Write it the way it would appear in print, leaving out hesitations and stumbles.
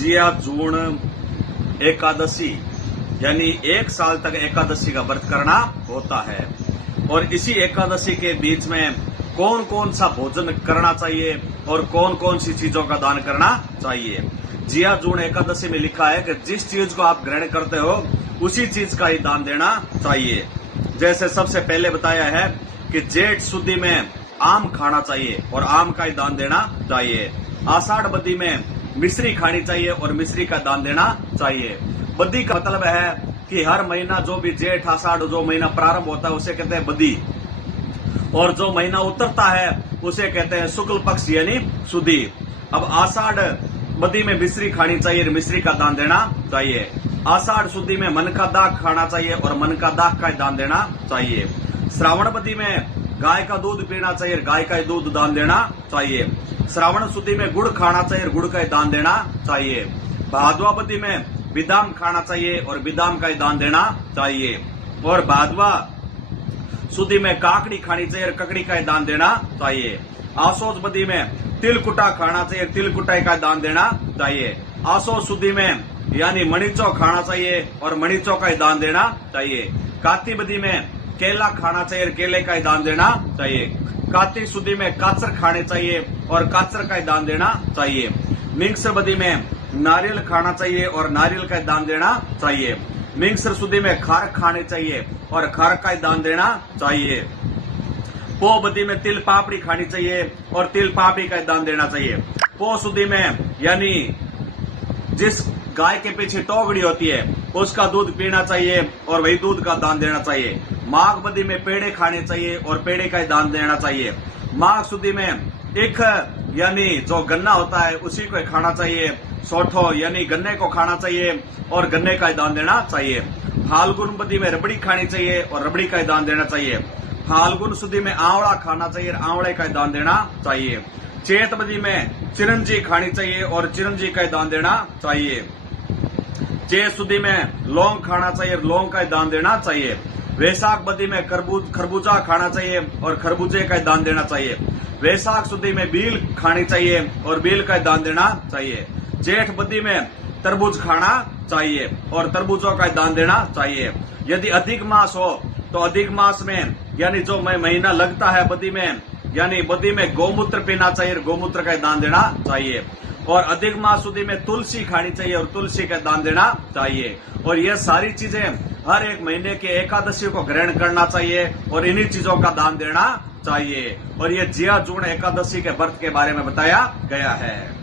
जिया जून एकादशी यानी 1 साल तक एकादशी का व्रत करना होता है। और इसी एकादशी के बीच में कौन कौन सा भोजन करना चाहिए और कौन कौन सी चीजों का दान करना चाहिए। जिया जून एकादशी में लिखा है कि जिस चीज को आप ग्रहण करते हो उसी चीज का ही दान देना चाहिए। जैसे सबसे पहले बताया है कि जेठ शुद्धि में आम खाना चाहिए और आम का ही दान देना चाहिए। आषाढ़ बदी में मिश्री खानी चाहिए और मिश्री का दान देना चाहिए। बदी का मतलब है कि हर महीना जो भी जेठ आषाढ़ जो महीना प्रारंभ होता है उसे कहते हैं बदी, और जो महीना उतरता है उसे कहते हैं शुक्ल पक्ष यानी सुदी। अब आषाढ़ बदी में मिश्री खानी चाहिए और मिश्री का दान देना चाहिए। आषाढ़ शुद्धि में मन का दाग खाना चाहिए और मन का दाग का दान देना चाहिए। श्रावण बदी में गाय का दूध पीना चाहिए, गाय का दूध दान देना चाहिए। श्रावण शुद्धि में गुड़ खाना चाहिए, गुड़ का दान देना चाहिए। भादवा बदी में बिदाम खाना चाहिए और बिदाम का दान देना चाहिए। और भादवा शुद्धि में काकड़ी खानी चाहिए और ककड़ी का दान देना चाहिए। आसोज बदी में तिलकुटा खाना चाहिए, तिलकुटा का दान देना चाहिए। आसोज शुद्धि में यानी मणिचो खाना चाहिए और मणिचो का दान देना चाहिए। काती बदी में केला खाना चाहिए और केले का दान देना चाहिए। कार्तिक शुद्धि में काचर खाने चाहिए और काचर का दान देना चाहिए। मिंगसर बदी में नारियल खाना चाहिए और नारियल का दान देना चाहिए। मिंगसर शुद्धि में खारक खाने चाहिए और खारक का दान देना चाहिए। पो बदी में तिल पापड़ी खानी चाहिए और तिल पापड़ी का दान देना चाहिए। पो शुद्धि में यानी जिस गाय के पीछे टोगड़ी होती है उसका दूध पीना चाहिए और वही दूध का दान देना चाहिए। माघ बदी में पेड़े खाने चाहिए और पेड़े का दान देना चाहिए। माघ शुद्धि में इख यानी जो गन्ना होता है उसी को खाना चाहिए। सोठो यानी गन्ने को खाना चाहिए और गन्ने का दान देना चाहिए। फाल्गुन बदी में रबड़ी खानी चाहिए और रबड़ी का दान देना चाहिए। फाल्गुन शुद्धि में आंवला खाना चाहिए और आंवले का दान देना चाहिए। चैत बदी में चिरंजी खानी चाहिए और चिरंजी का दान देना चाहिए। चैत शुद्धि में लौंग खाना चाहिए और लौंग का दान देना चाहिए। वैशाख बदी में खरबूजा खाना चाहिए और खरबूजे का दान देना चाहिए। वैशाख शुद्धि में बील खानी चाहिए और बील का दान देना चाहिए। जेठ बदी में तरबूज खाना चाहिए और तरबूजों का दान देना चाहिए। यदि अधिक मास हो तो अधिक मास में यानी जो महीना लगता है बदी में यानी बदी में गौमूत्र पीना चाहिए और गौमूत्र का दान देना चाहिए। और अधिक मास शुद्धि में तुलसी खानी चाहिए और तुलसी का दान देना चाहिए। और ये सारी चीजें हर एक महीने के एकादशी को ग्रहण करना चाहिए और इन्हीं चीजों का दान देना चाहिए। और ये जिया जून एकादशी के व्रत के बारे में बताया गया है।